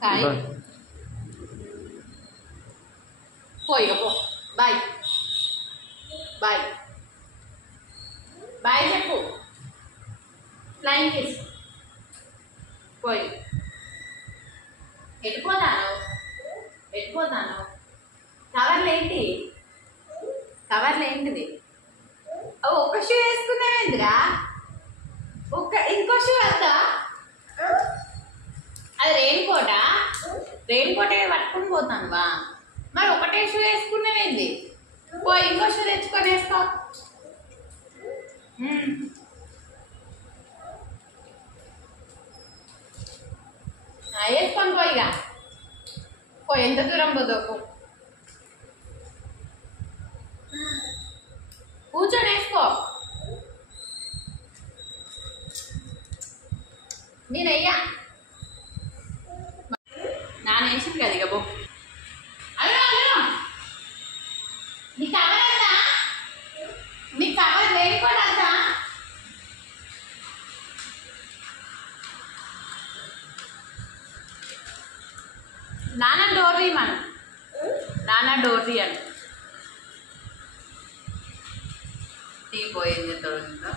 hi పోయి పో bye bye bye చెప్పు ఫ్లైంగ్ కిస్ పోయి ఎట్టుపోతాను కవర్లు ఏంటి కవర్లు ఏంటిది ఒక్క షూ వేసుకున్నావేందిరా ఇంకో షూ వద్దా అది రెయిన్ కోటే పట్టుకుని పోతాను వా మరి ఒకటే షూ వేసుకున్నావేంది పోయి ఇంకో షూ తెచ్చుకొని వేసుకో వేసుకొని పోయిగా పోయి ఎంత దూరం పోదోకు కూర్చొని వేసుకో నేనయ్యా నాన్న వేసింది కదా ఇక బో అయ్యో నీ కవర్ అంతా నీ కవర్ లేకపోవడంతా నాన్న డోర్ తీయమను నాన్న డోర్ తీయను టీ పోయింది చెప్తాడు ఇంకా